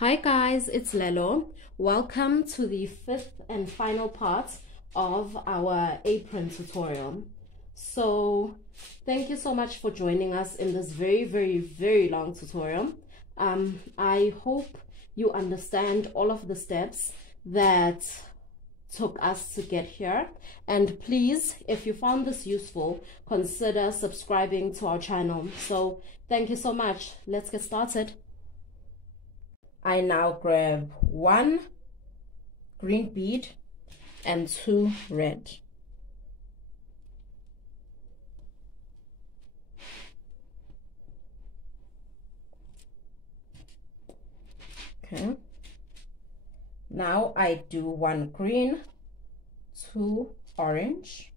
Hi guys, it's Lelo. Welcome to the fifth and final part of our apron tutorial. So thank you so much for joining us in this very long tutorial. I hope you understand all of the steps that took us to get here, and please, if you found this useful, consider subscribing to our channel. So thank you so much. Let's get started. I now grab one green bead and two red. Okay. Now I do one green, two orange,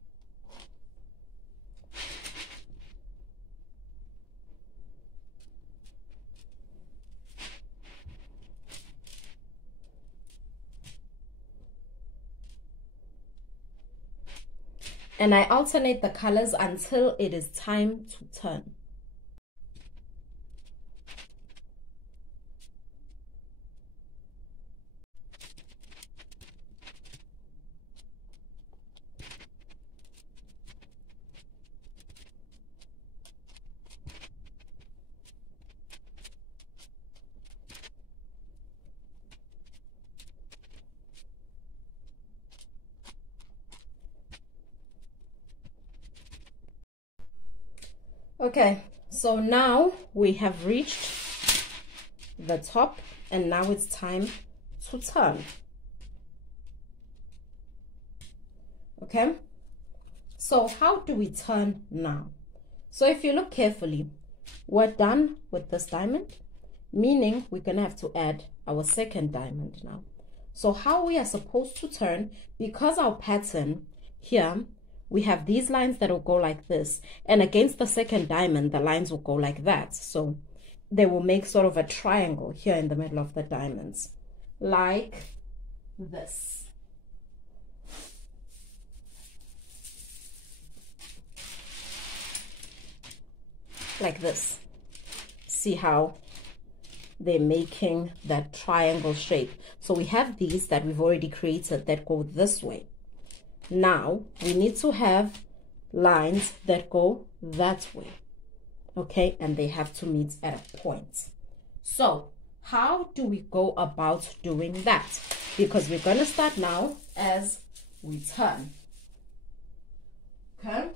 and I alternate the colors until it is time to turn. Okay, so now we have reached the top and now it's time to turn. Okay, so how do we turn now? So if you look carefully, we're done with this diamond, meaning we're gonna have to add our second diamond now. So how we are supposed to turn, because our pattern here, we have these lines that will go like this, and against the second diamond the lines will go like that, so they will make sort of a triangle here in the middle of the diamonds, like this. Like this. See how they're making that triangle shape? So we have these that we've already created that go this way. Now we need to have lines that go that way, okay, and they have to meet at a point. So how do we go about doing that? Because we're going to start now as we turn. Okay,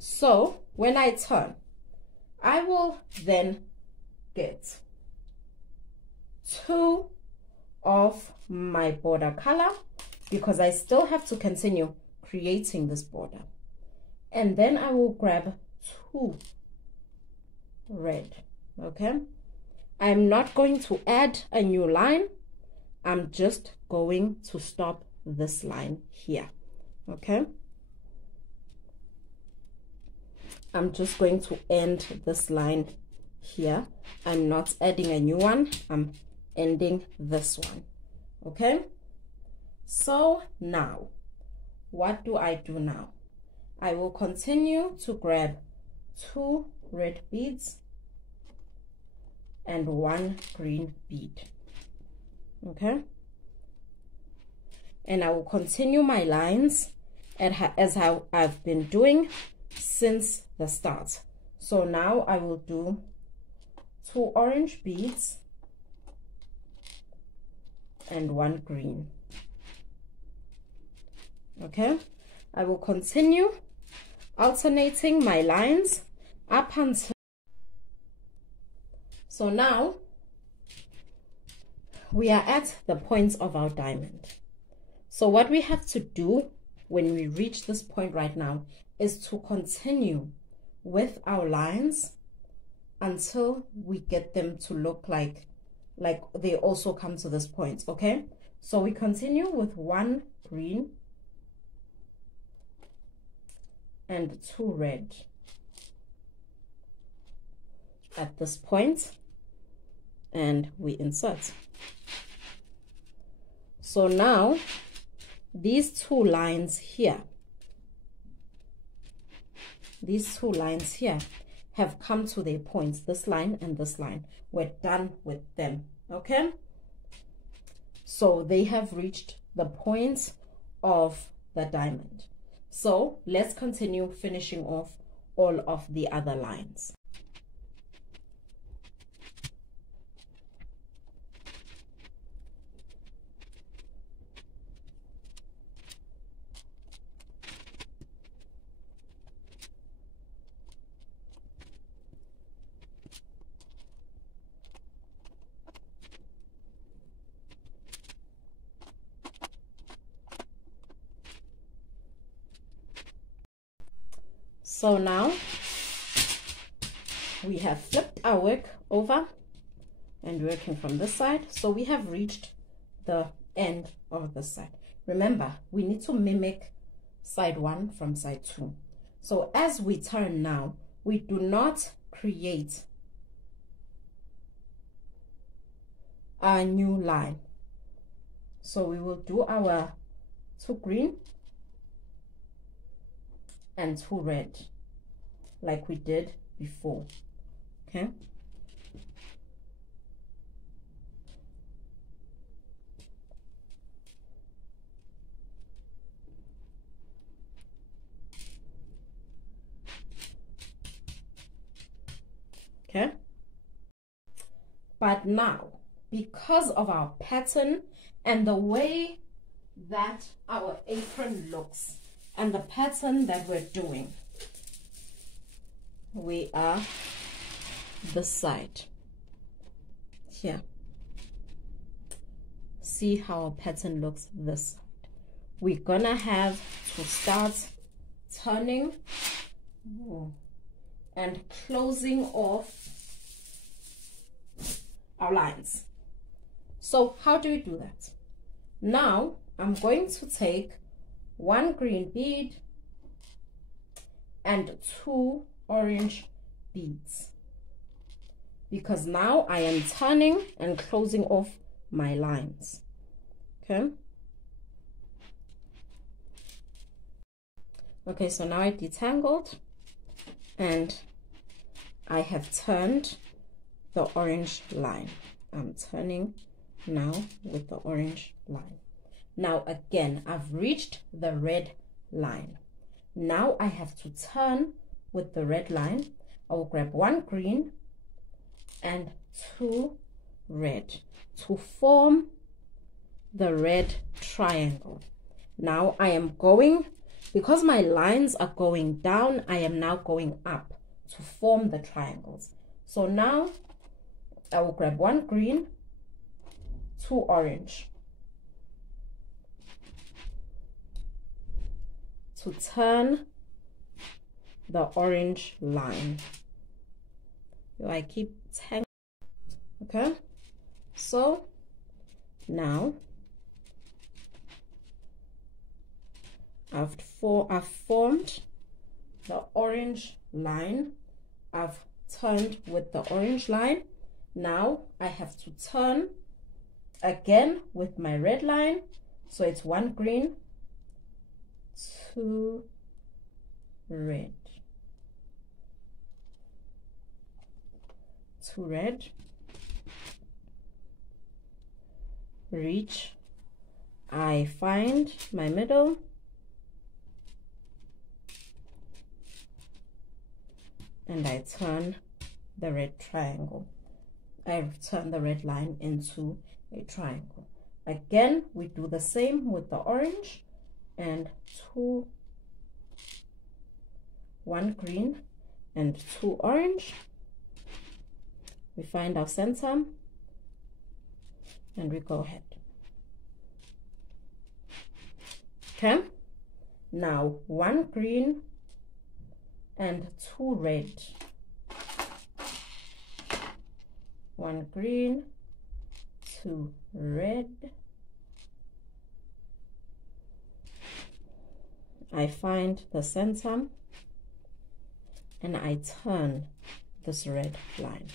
so when I turn, I will then get two of my border color, because I still have to continue creating this border, and then I will grab two red. Okay, I'm not going to add a new line, I'm just going to stop this line here. Okay, I'm just going to end this line here. I'm not adding a new one, I'm ending this one. Okay, so now what do I do now? I will continue to grab two red beads and one green bead. Okay, and I will continue my lines as how I've been doing since the start. So now I will do two orange beads and one green. Okay, I will continue alternating my lines up until, so now we are at the point of our diamond. So what we have to do when we reach this point right now is to continue with our lines until we get them to look like they also come to this point. Okay, so we continue with one green and two red at this point, and we insert. So now these two lines here have come to their points. This line and this line, we're done with them. Okay, so they have reached the point of the diamond. So let's continue finishing off all of the other lines. So now we have flipped our work over and working from this side. So we have reached the end of this side. Remember, we need to mimic side 1 from side 2. So as we turn now, we do not create a new line. So we will do our 2 green and 2 red like we did before. Okay, okay, but now because of our pattern and the way that our apron looks and the pattern that we're doing, we are this side here. See how our pattern looks this side. We're gonna have to start turning and closing off our lines. So how do we do that? Now I'm going to take 1 green bead and 2 orange beads, because now I am turning and closing off my lines. Okay, okay, so now I detangled and I have turned the orange line. I'm turning now with the orange line. Now again, I've reached the red line. Now I have to turn with the red line. I will grab 1 green and 2 red to form the red triangle. Now I am going, because my lines are going down, I am now going up to form the triangles. So now I will grab 1 green, 2 orange to turn the orange line. I keep tangling. Okay, so now I've formed the orange line. I've turned with the orange line. Now I have to turn again with my red line. So it's 1 green, 2 red, 2 red, reach, I find my middle, and I turn the red triangle. I turn the red line into a triangle. Again, we do the same with the orange, and 1 green and 2 orange. We find our center and we go ahead. Okay, now 1 green and 2 red. 1 green, 2 red. I find the center and I turn this red line.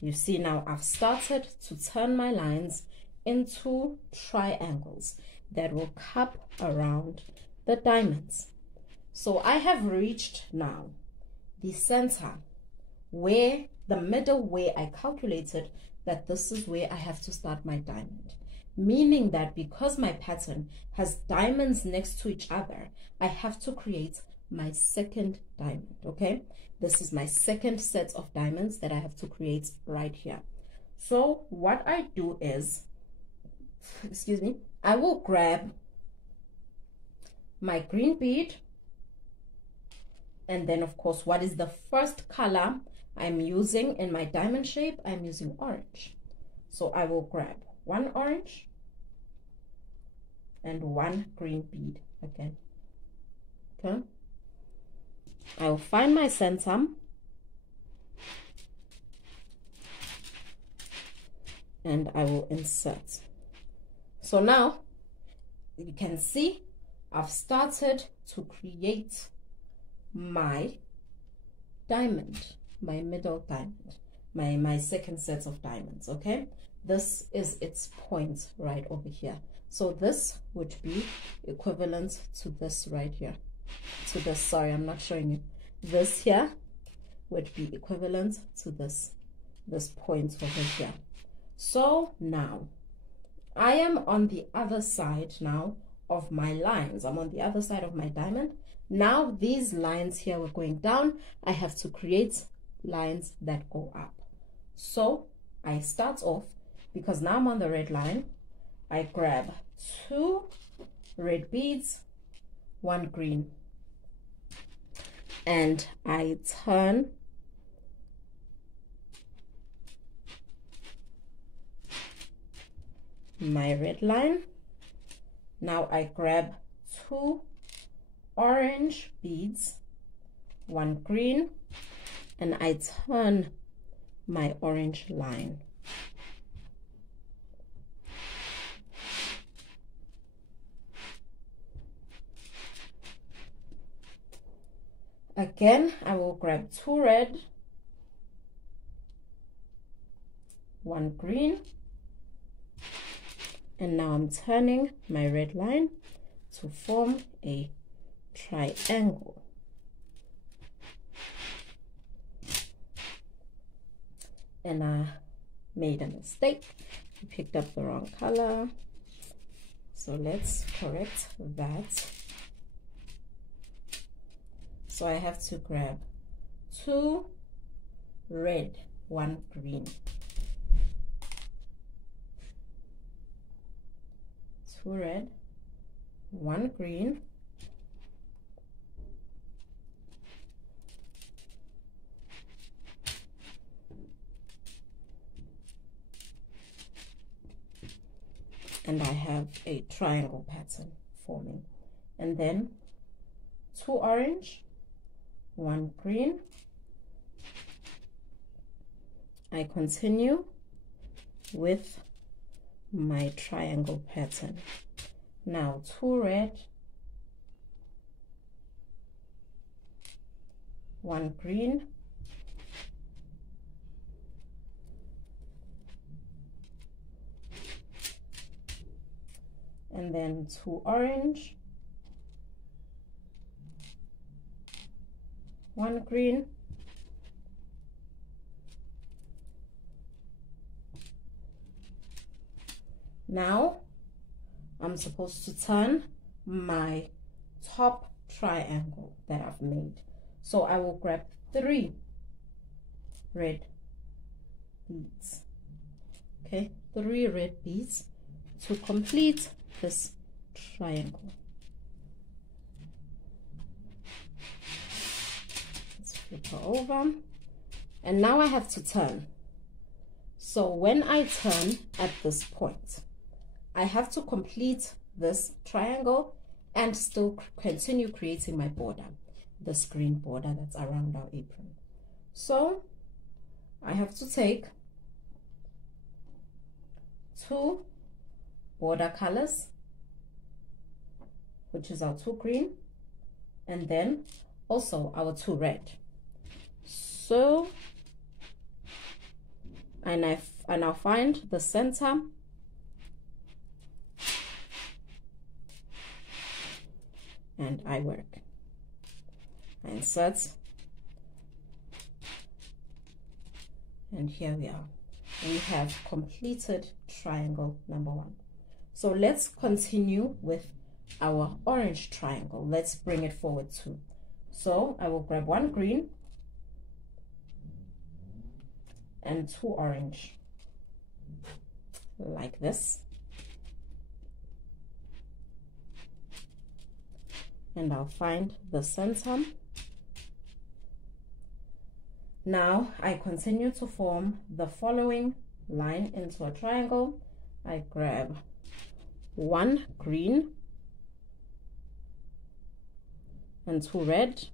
You see now I've started to turn my lines into triangles that will cup around the diamonds. So I have reached now the center where the middle, where I calculated that this is where I have to start my diamond, meaning that because my pattern has diamonds next to each other, I have to create my second diamond. Okay, this is my second set of diamonds that I have to create right here. So what I do is, excuse me, I will grab my green bead, and then of course, what is the first color I'm using in my diamond shape? I'm using orange. So I will grab one orange and one green bead again. Okay, I will find my center and I will insert. So now you can see I've started to create my diamond, my middle diamond, my second set of diamonds. Okay, this is its point right over here. So this would be equivalent to this right here, to this, sorry, I'm not showing you. This here would be equivalent to this point over here. So now I am on the other side now of my lines. I'm on the other side of my diamond. Now these lines here were going down. I have to create lines that go up. So I start off, because now I'm on the red line, I grab 2 red beads, 1 green, and I turn my red line. Now I grab 2 orange beads, 1 green, and I turn my orange line. Again, I will grab 2 red, 1 green, and now I'm turning my red line to form a triangle. And I made a mistake. I picked up the wrong color. So let's correct that. So I have to grab 2 red, 1 green. 2 red, 1 green. And I have a triangle pattern forming. And then 2 orange, 1 green. I continue with my triangle pattern. Now 2 red, 1 green, and then 2 orange, 1 green, now I'm supposed to turn my top triangle that I've made. So I will grab 3 red beads. Okay, 3 red beads to complete this triangle. Let's flip her over. And now I have to turn. So when I turn at this point, I have to complete this triangle and still continue creating my border, this green border that's around our apron. So I have to take 2 border colors, which is our 2 green, and then also our 2 red. So I now find the center and I work. I insert And here we are. We have completed triangle number 1. So let's continue with our orange triangle. Let's bring it forward too. So I will grab 1 green and 2 orange, like this. And I'll find the center. Now I continue to form the following line into a triangle. I grab 1 green and 2 red.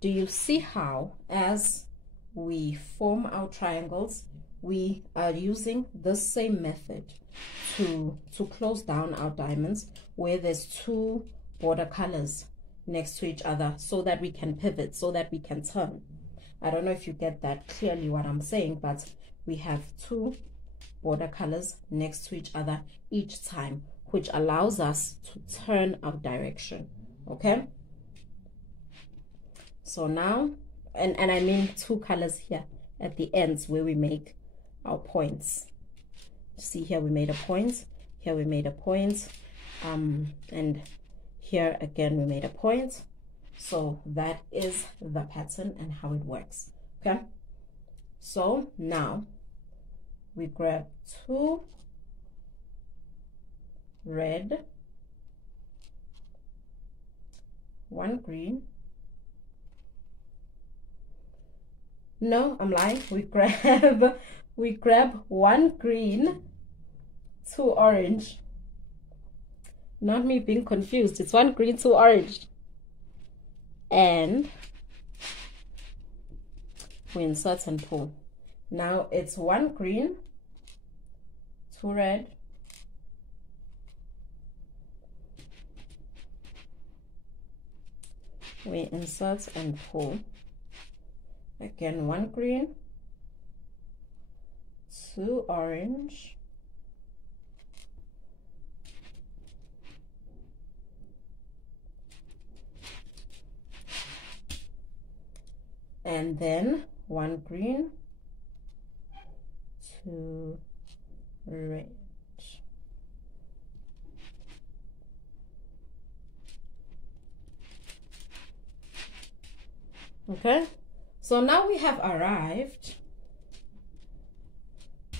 Do you see how, as we form our triangles, we are using the same method to close down our diamonds where there's 2 border colors next to each other, so that we can pivot, so that we can turn. I don't know if you get that clearly what I'm saying, but we have 2 border colors next to each other each time, which allows us to turn our direction. Okay, so now, and I mean 2 colors here at the ends where we make our points. See, here we made a point, here we made a point, and here again we made a point. So that is the pattern and how it works. Okay, so now we grab 2 red, 1 green. No, I'm lying. We grab 1 green, 2 orange. Not me being confused. It's 1 green, 2 orange. And we insert and pull. Now it's 1 green, 2 red, we insert and pull. Again, 1 green, 2 orange, and then 1 green, 2 red. Okay, so now we have arrived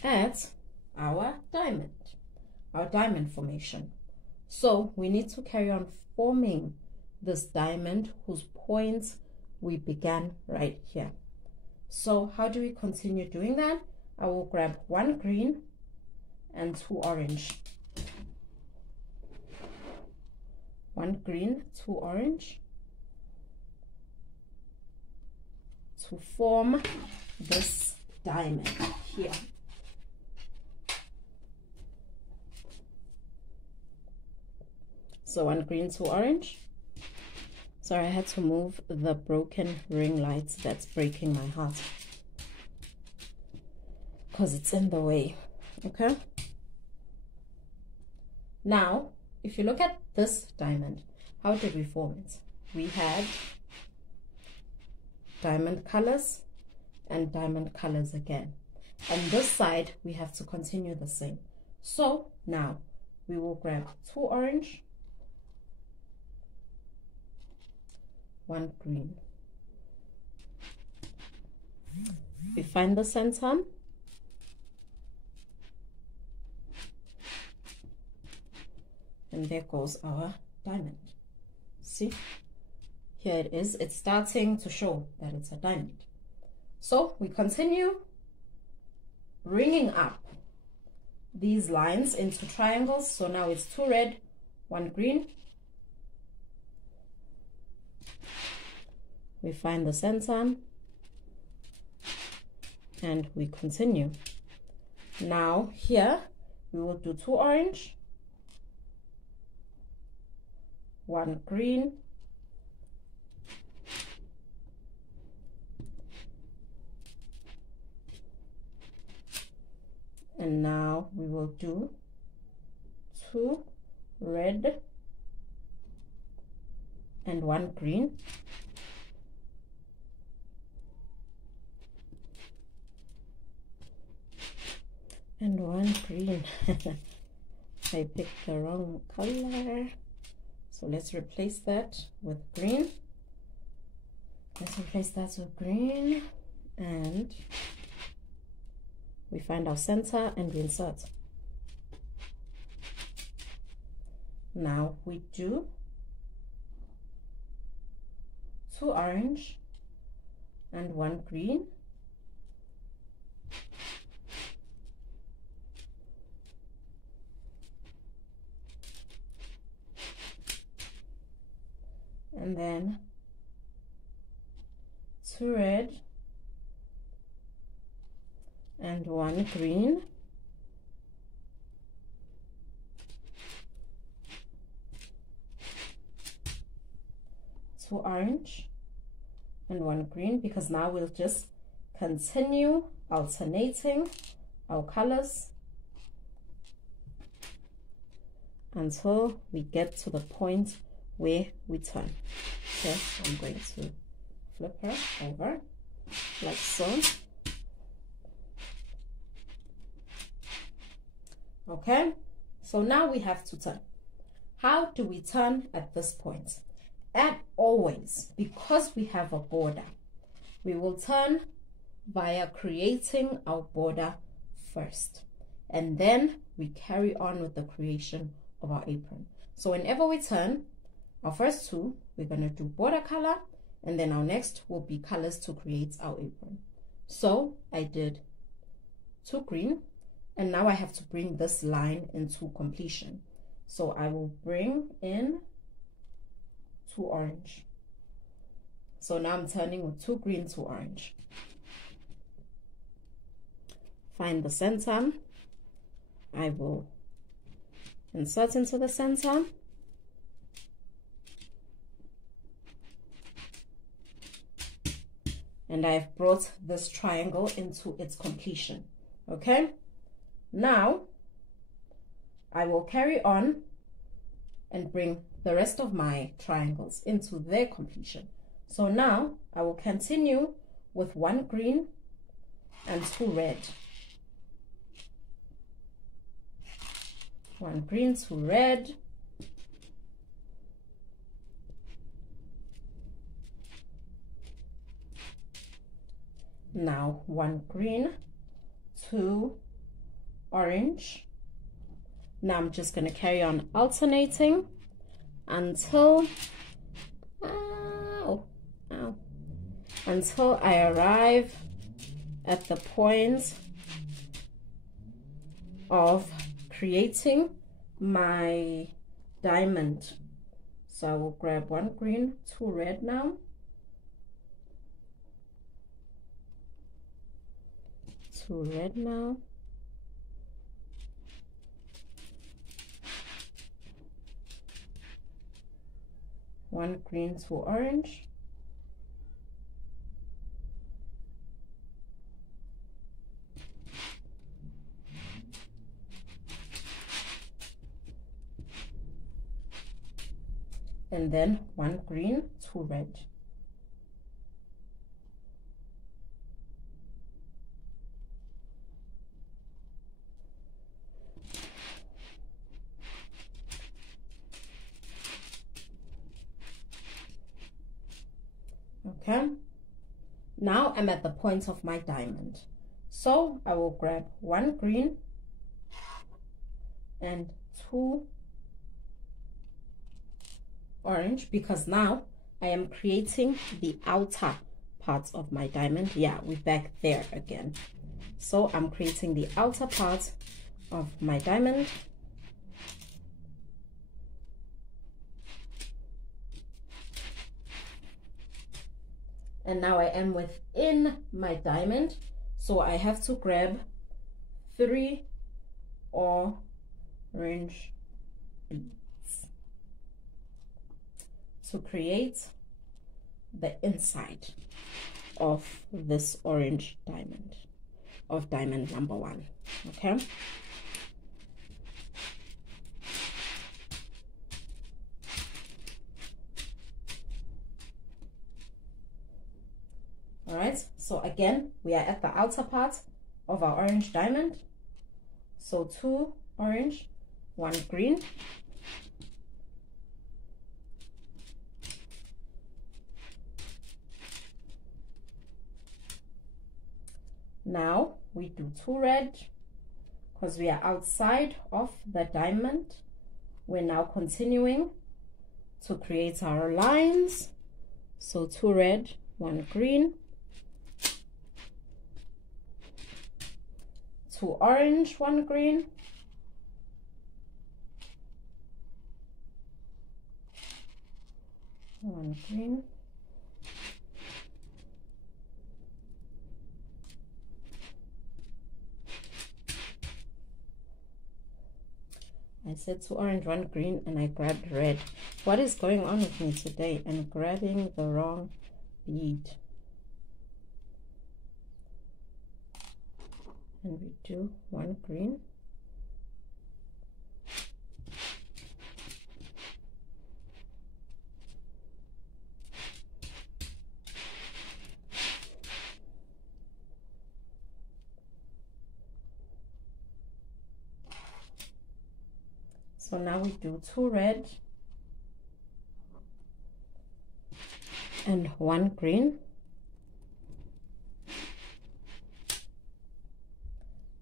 at our diamond formation. So we need to carry on forming this diamond whose points we began right here. So how do we continue doing that? I will grab 1 green and 2 orange. 1 green, 2 orange, to form this diamond here. So 1 green, 2 orange. Sorry, I had to move the broken ring lights. That's breaking my heart because it's in the way. Okay, now if you look at this diamond, how did we form it? We had diamond colors and diamond colors again, and this side we have to continue the same. So now we will grab 2 orange, 1 green. We find the center, and there goes our diamond. See, here it is. It's starting to show that it's a diamond. So we continue bringing up these lines into triangles. So now it's 2 red, 1 green. We find the center and we continue. Now here we will do 2 orange, 1 green, and now we will do 2 red and 1 green. and one green. I picked the wrong color, so let's replace that with green. Let's replace that with green, and we find our center and we insert. Now we do 2 orange and 1 green, and then 2 red and 1 green, two orange and 1 green, because now we'll just continue alternating our colors until we get to the point where we turn. Okay, I'm going to flip her over like so. Okay, so now we have to turn. How do we turn at this point? And always, because we have a border, we will turn via creating our border first, and then we carry on with the creation of our apron. So whenever we turn, our first 2, we're going to do border color, and then our next will be colors to create our apron. So I did 2 green, and now I have to bring this line into completion. So I will bring in 2 orange. So now I'm turning with 2 green, 2 orange. Find the center. I will insert into the center. And I've brought this triangle into its completion. Okay? Now, I will carry on and bring the rest of my triangles into their completion. So now, I will continue with 1 green and 2 red. 1 green, 2 red. Now 1 green, 2 orange. Now I'm just going to carry on alternating until until I arrive at the point of creating my diamond. So I will grab 1 green, 2 red now. 2 red now. One green, 2 orange. And then 1 green, 2 red. Okay, now I'm at the point of my diamond. So I will grab 1 green and 2 orange, because now I am creating the outer part of my diamond. Yeah, we're back there again. So I'm creating the outer part of my diamond. And now I am within my diamond, so I have to grab 3 orange beads to create the inside of this orange diamond, of diamond number 1. Okay. All right, so again, we are at the outer part of our orange diamond. So 2 orange, 1 green. Now we do 2 red, because we are outside of the diamond. We're now continuing to create our lines. So 2 red, 1 green, 2 orange, 1 green, 1 green, I said 2 orange, 1 green, and I grabbed red. What is going on with me today? I'm grabbing the wrong bead. And we do 1 green. So now we do 2 red and 1 green,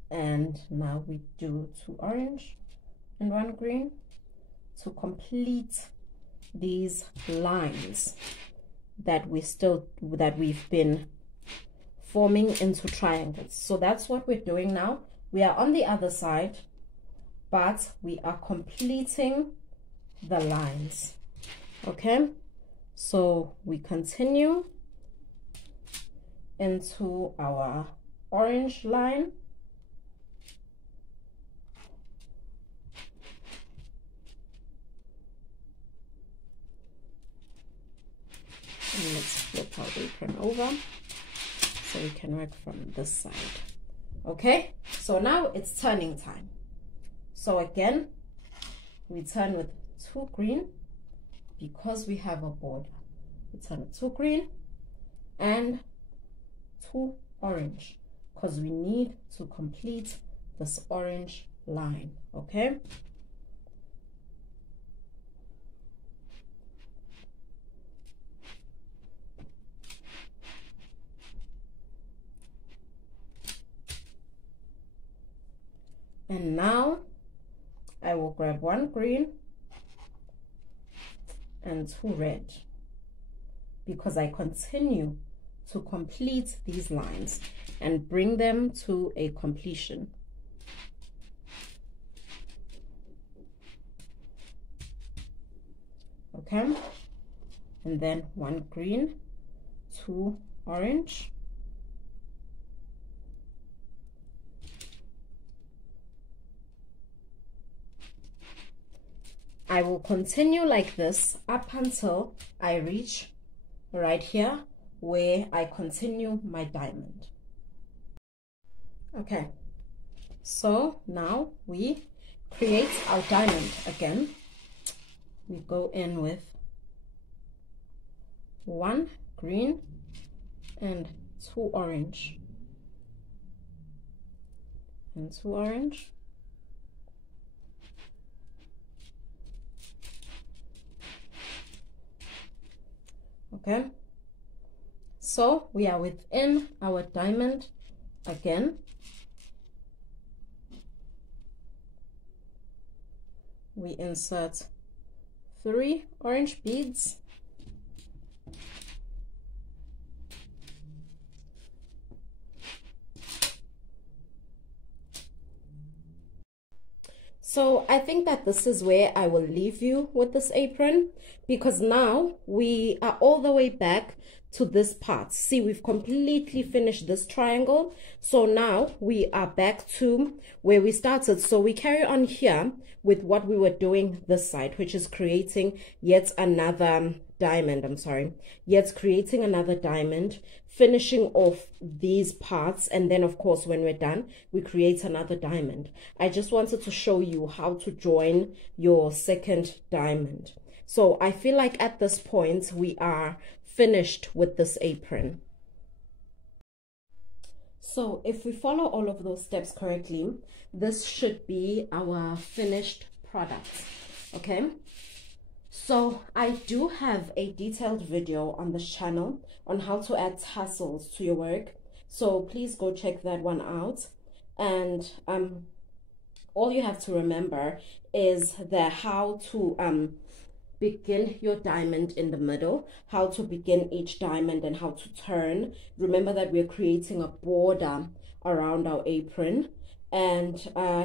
and now we do 2 orange and 1 green to complete these lines that we've been forming into triangles. So that's what we're doing now. We are on the other side, but we are completing the lines. Okay, so we continue into our orange line. And let's flip our apron over so we can work from this side. Okay, so now it's turning time. So again, we turn with 2 green because we have a border. We turn with 2 green and 2 orange because we need to complete this orange line. Okay. And now I will grab 1 green and 2 red because I continue to complete these lines and bring them to a completion. Okay, and then 1 green, 2 orange, I will continue like this up until I reach right here where I continue my diamond. Okay, so now we create our diamond again. We go in with 1 green and 2 orange and 2 orange. Okay, so we are within our diamond again. We insert 3 orange beads. So I think that this is where I will leave you with this apron, because now we are all the way back to this part. See, we've completely finished this triangle. So now we are back to where we started. So we carry on here with what we were doing this side, which is creating yet another diamond. Creating another diamond, finishing off these parts, and then of course when we're done we create another diamond. I just wanted to show you how to join your second diamond. So I feel like at this point we are finished with this apron. So if we follow all of those steps correctly, this should be our finished product. Okay, so I do have a detailed video on this channel on how to add tassels to your work, so please go check that one out. And all you have to remember is the how to begin your diamond in the middle, how to begin each diamond, and how to turn. Remember that we're creating a border around our apron, and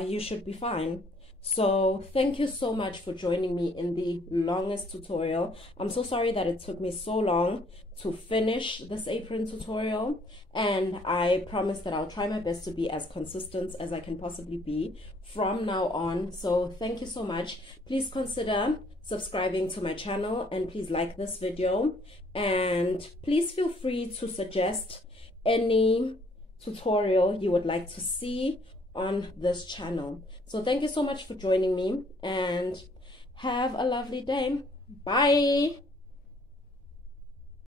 you should be fine. So thank you so much for joining me in the longest tutorial. I'm so sorry that it took me so long to finish this apron tutorial, and I promise that I'll try my best to be as consistent as I can possibly be from now on. So thank you so much. Please consider subscribing to my channel, and please like this video, and please feel free to suggest any tutorial you would like to see on this channel. So thank you so much for joining me, and have a lovely day. Bye.